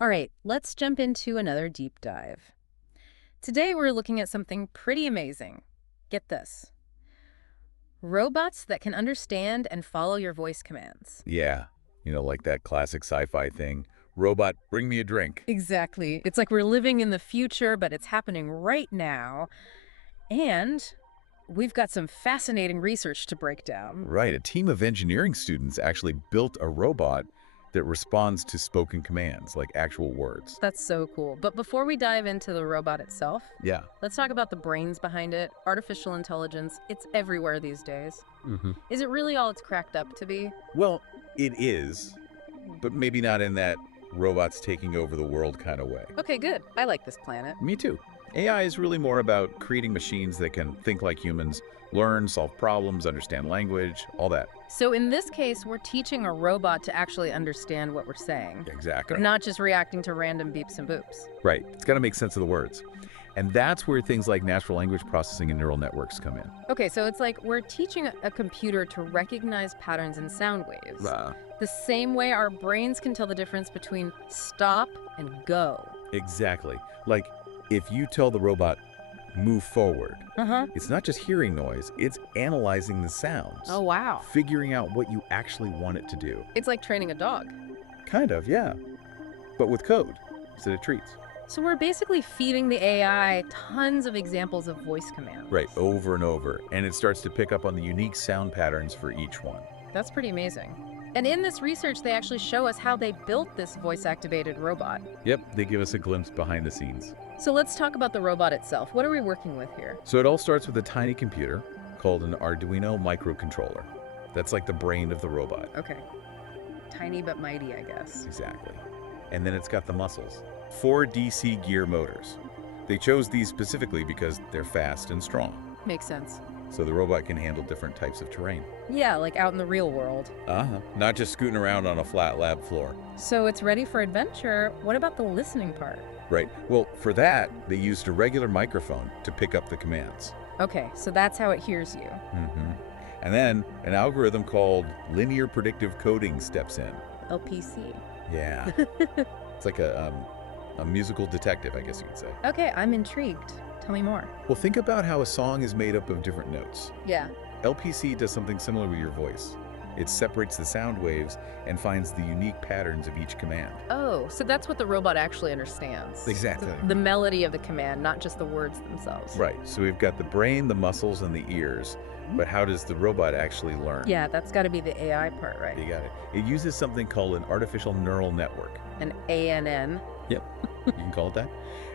All right, let's jump into another deep dive. Today we're looking at something pretty amazing. Get this, robots that can understand and follow your voice commands. Yeah, like that classic sci-fi thing. Robot, bring me a drink. Exactly. It's like we're living in the future, but it's happening right now. And we've got some fascinating research to break down. Right, a team of engineering students actually built a robot that responds to spoken commands, like actual words. That's so cool. But before we dive into the robot itself, Yeah. let's talk about the brains behind it. Artificial intelligence, it's everywhere these days. hmm Is it really all it's cracked up to be? Well, it is, but maybe not in that robots taking over the world kind of way. Okay, good. I like this planet. Me too. AI is really more about creating machines that can think like humans, learn, solve problems, understand language, all that. So in this case, we're teaching a robot to actually understand what we're saying, Exactly. not just reacting to random beeps and boops. Right. It's got to make sense of the words. And that's where things like natural language processing and neural networks come in. Okay, so it's like we're teaching a computer to recognize patterns in sound waves. The same way our brains can tell the difference between stop and go. Exactly. Like if you tell the robot, move forward, Uh-huh. it's not just hearing noise, it's analyzing the sounds, Oh, wow. figuring out what you actually want it to do. It's like training a dog. Kind of, yeah. But with code instead of treats. So we're basically feeding the AI tons of examples of voice commands. Right, over and over. And it starts to pick up on the unique sound patterns for each one. That's pretty amazing. And in this research, they actually show us how they built this voice-activated robot. Yep, they give us a glimpse behind the scenes. So let's talk about the robot itself. What are we working with here? So it all starts with a tiny computer called an Arduino microcontroller. That's like the brain of the robot. Okay. Tiny but mighty, I guess. Exactly. And then it's got the muscles. 4 DC gear motors. They chose these specifically because they're fast and strong, Makes sense. so the robot can handle different types of terrain. Yeah, like out in the real world. Not just scooting around on a flat lab floor. So it's ready for adventure. What about the listening part? Right. Well, for that, they used a regular microphone to pick up the commands. Okay, so that's how it hears you. hmm And then an algorithm called linear predictive coding steps in. LPC. Yeah. It's like a musical detective, I guess you could say. Okay, I'm intrigued. Tell me more. Well, think about how a song is made up of different notes. Yeah. LPC does something similar with your voice. It separates the sound waves and finds the unique patterns of each command. Oh, so that's what the robot actually understands. Exactly. The melody of the command, not just the words themselves. Right, so we've got the brain, the muscles, and the ears. But how does the robot actually learn? Yeah, that's got to be the AI part, right? You got it. It uses something called an artificial neural network. An ANN. Yep, you can call it that.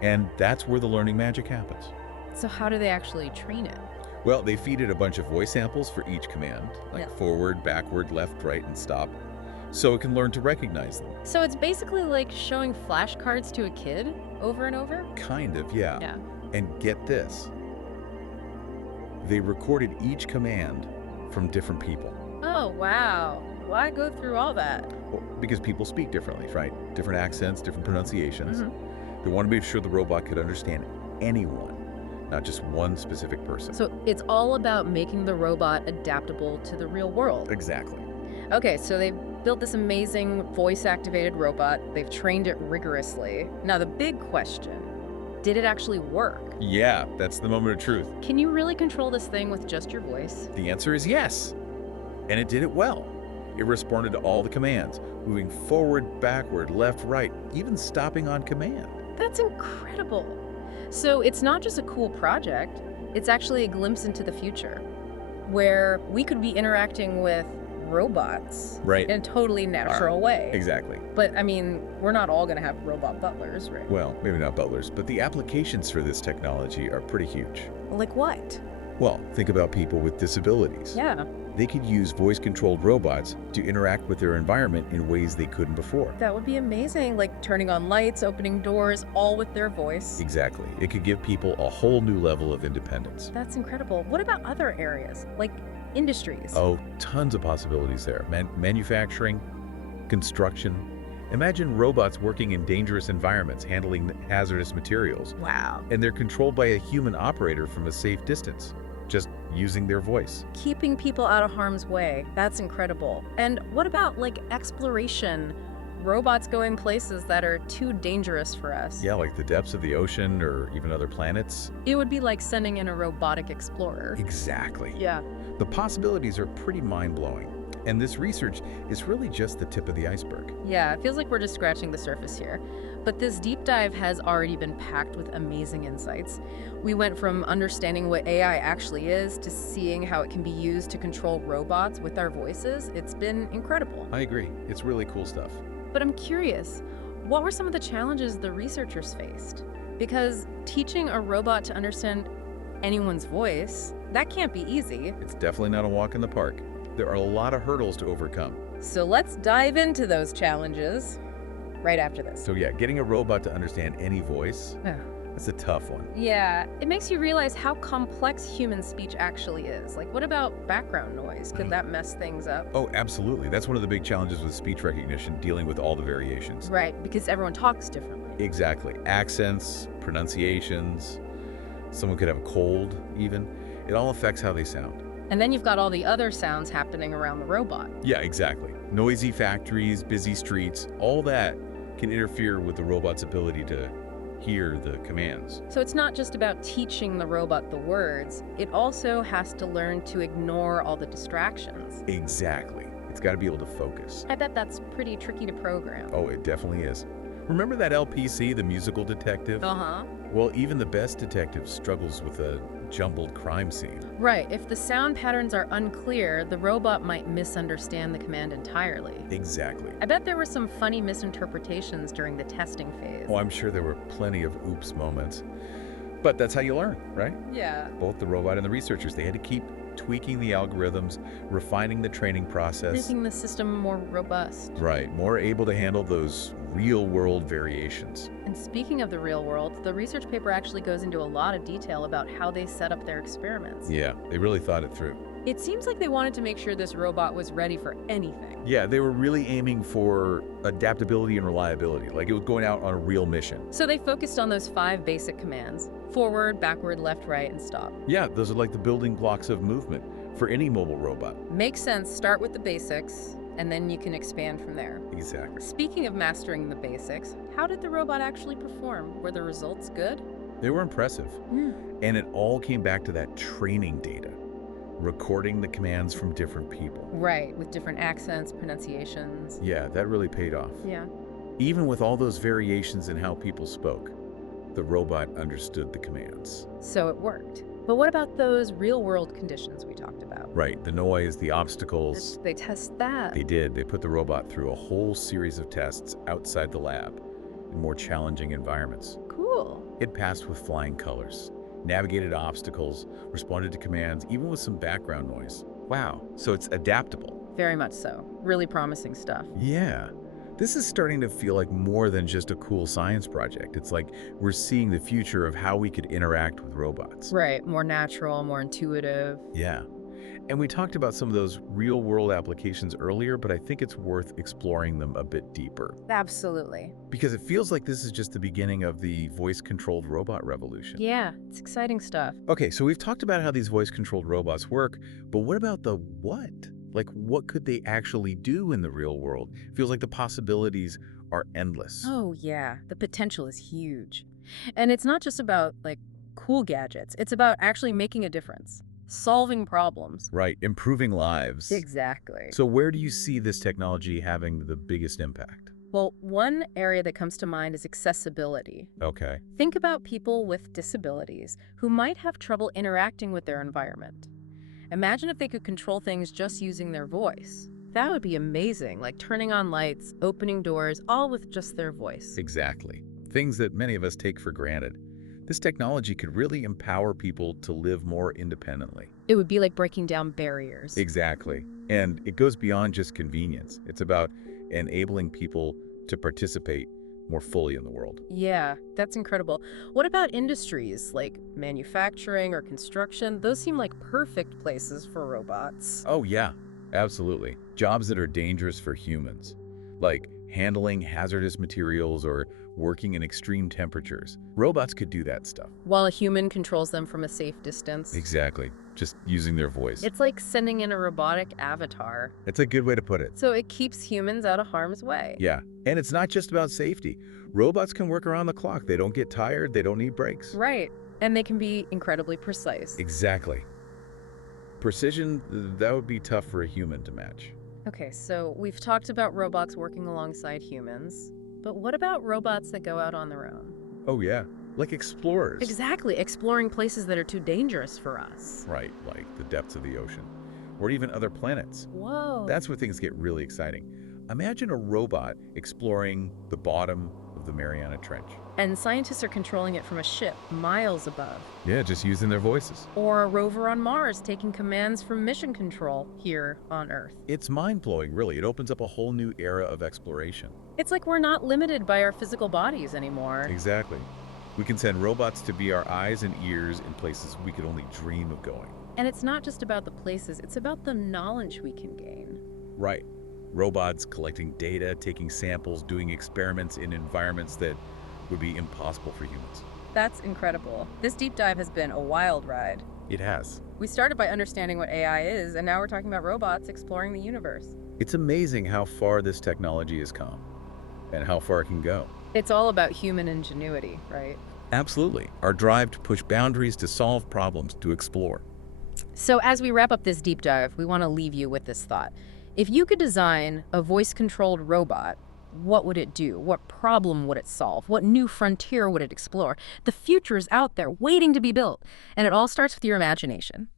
And that's where the learning magic happens. So how do they actually train it? Well, they feed it a bunch of voice samples for each command, like Yeah. forward, backward, left, right, and stop, so it can learn to recognize them. So it's basically like showing flashcards to a kid over and over? Kind of, yeah. Yeah. And get this. They recorded each command from different people. Oh, wow. Why go through all that? Well, because people speak differently, right? Different accents, different pronunciations. Mhm. They want to be sure the robot could understand anyone, not just one specific person. So it's all about making the robot adaptable to the real world. Exactly. Okay, so they've built this amazing voice-activated robot. They've trained it rigorously. Now, the big question, did it actually work? Yeah, that's the moment of truth. Can you really control this thing with just your voice? The answer is yes. And it did it well. It responded to all the commands, moving forward, backward, left, right, even stopping on command. That's incredible. So it's not just a cool project, it's actually a glimpse into the future where we could be interacting with robots Right. in a totally natural way. Exactly. But I mean, we're not all going to have robot butlers, right? Well, maybe not butlers, but the applications for this technology are pretty huge. Like what? Well, think about people with disabilities. Yeah, They could use voice-controlled robots to interact with their environment in ways they couldn't before. that would be amazing. Like turning on lights, opening doors, all with their voice. Exactly. It could give people a whole new level of independence. That's incredible. What about other areas, like industries? Oh, tons of possibilities there. Manufacturing, construction. Imagine robots working in dangerous environments, handling hazardous materials, Wow. and they're controlled by a human operator from a safe distance, just using their voice. Keeping people out of harm's way. That's incredible. And what about like exploration, robots going places that are too dangerous for us. Yeah, like the depths of the ocean or even other planets. It would be like sending in a robotic explorer. Exactly. Yeah. The possibilities are pretty mind-blowing. And this research is really just the tip of the iceberg. Yeah, it feels like we're just scratching the surface here. But this deep dive has already been packed with amazing insights. We went from understanding what AI actually is to seeing how it can be used to control robots with our voices. It's been incredible. I agree. It's really cool stuff. But I'm curious, what were some of the challenges the researchers faced? Because teaching a robot to understand anyone's voice, that can't be easy. It's definitely not a walk in the park. There are a lot of hurdles to overcome. So let's dive into those challenges right after this. So yeah, getting a robot to understand any voice, that's a tough one. Yeah, it makes you realize how complex human speech actually is. Like, what about background noise? Could that mess things up? Oh, absolutely. That's one of the big challenges with speech recognition, dealing with all the variations. Right, because everyone talks differently. Exactly. Accents, pronunciations, someone could have a cold even. It all affects how they sound. And then you've got all the other sounds happening around the robot. Yeah, exactly. Noisy factories, busy streets, all that can interfere with the robot's ability to hear the commands. So it's not just about teaching the robot the words, it also has to learn to ignore all the distractions. Exactly. It's got to be able to focus. I bet that's pretty tricky to program. Oh, it definitely is. Remember that LPC, the musical detective? Uh-huh. Well, even the best detective struggles with a jumbled crime scene. Right, if the sound patterns are unclear, the robot might misunderstand the command entirely. Exactly. I bet there were some funny misinterpretations during the testing phase. Oh, I'm sure there were plenty of oops moments. But that's how you learn, right? Yeah. Both the robot and the researchers, they had to keep tweaking the algorithms, refining the training process. Making the system more robust. Right, more able to handle those real-world variations. And speaking of the real world, the research paper actually goes into a lot of detail about how they set up their experiments. Yeah, they really thought it through. It seems like they wanted to make sure this robot was ready for anything. Yeah, they were really aiming for adaptability and reliability, like it was going out on a real mission. So they focused on those 5 basic commands: forward, backward, left, right, and stop. Yeah, those are like the building blocks of movement for any mobile robot. Makes sense. Start with the basics, and then you can expand from there. Exactly. Speaking of mastering the basics, how did the robot actually perform? Were the results good? They were impressive. And it all came back to that training data, recording the commands from different people. Right, with different accents, pronunciations. Yeah, that really paid off. Yeah. Even with all those variations in how people spoke, the robot understood the commands. So it worked. But what about those real-world conditions we talked about? Right, the noise, the obstacles. They test that. They did. They put the robot through a whole series of tests outside the lab in more challenging environments. Cool. It passed with flying colors, navigated obstacles, responded to commands, even with some background noise. Wow, so it's adaptable. Very much so. Really promising stuff. Yeah. This is starting to feel like more than just a cool science project. It's like we're seeing the future of how we could interact with robots. Right, more natural, more intuitive. Yeah. And we talked about some of those real-world applications earlier, but I think it's worth exploring them a bit deeper. Absolutely. Because it feels like this is just the beginning of the voice-controlled robot revolution. Yeah, it's exciting stuff. Okay, so we've talked about how these voice-controlled robots work, but what about the what? Like, what could they actually do in the real world? Feels like the possibilities are endless. Oh, yeah. The potential is huge. And it's not just about, like, cool gadgets. It's about actually making a difference. Solving problems. Right, improving lives. Exactly. So where do you see this technology having the biggest impact? Well, one area that comes to mind is accessibility. Okay. Think about people with disabilities who might have trouble interacting with their environment. Imagine if they could control things just using their voice. That would be amazing, like turning on lights, opening doors, all with just their voice. Exactly. Things that many of us take for granted. This technology could really empower people to live more independently. It would be like breaking down barriers. Exactly. And it goes beyond just convenience. It's about enabling people to participate more fully in the world. Yeah, that's incredible. What about industries like manufacturing or construction? Those seem like perfect places for robots. Oh yeah, absolutely. Jobs that are dangerous for humans, like handling hazardous materials or working in extreme temperatures. Robots could do that stuff. While a human controls them from a safe distance. Exactly. just using their voice. It's like sending in a robotic avatar. It's a good way to put it. So it keeps humans out of harm's way. Yeah, and it's not just about safety. Robots can work around the clock. They don't get tired. They don't need breaks. Right. And they can be incredibly precise. Exactly. Precision, that would be tough for a human to match. Okay, so we've talked about robots working alongside humans, but what about robots that go out on their own? Oh, yeah. Like explorers. Exactly, exploring places that are too dangerous for us. Right, like the depths of the ocean. Or even other planets. Whoa. That's where things get really exciting. Imagine a robot exploring the bottom of the Mariana Trench. And scientists are controlling it from a ship miles above. Yeah, just using their voices. Or a rover on Mars taking commands from mission control here on Earth. It's mind-blowing, really. It opens up a whole new era of exploration. It's like we're not limited by our physical bodies anymore. Exactly. We can send robots to be our eyes and ears in places we could only dream of going. And it's not just about the places, it's about the knowledge we can gain. Right. Robots collecting data, taking samples, doing experiments in environments that would be impossible for humans. That's incredible. This deep dive has been a wild ride. It has. We started by understanding what AI is, and now we're talking about robots exploring the universe. It's amazing how far this technology has come and how far it can go. It's all about human ingenuity, right? Absolutely. Our drive to push boundaries, to solve problems, to explore. So as we wrap up this deep dive, we want to leave you with this thought. If you could design a voice-controlled robot, what would it do? What problem would it solve? What new frontier would it explore? The future is out there waiting to be built, and it all starts with your imagination.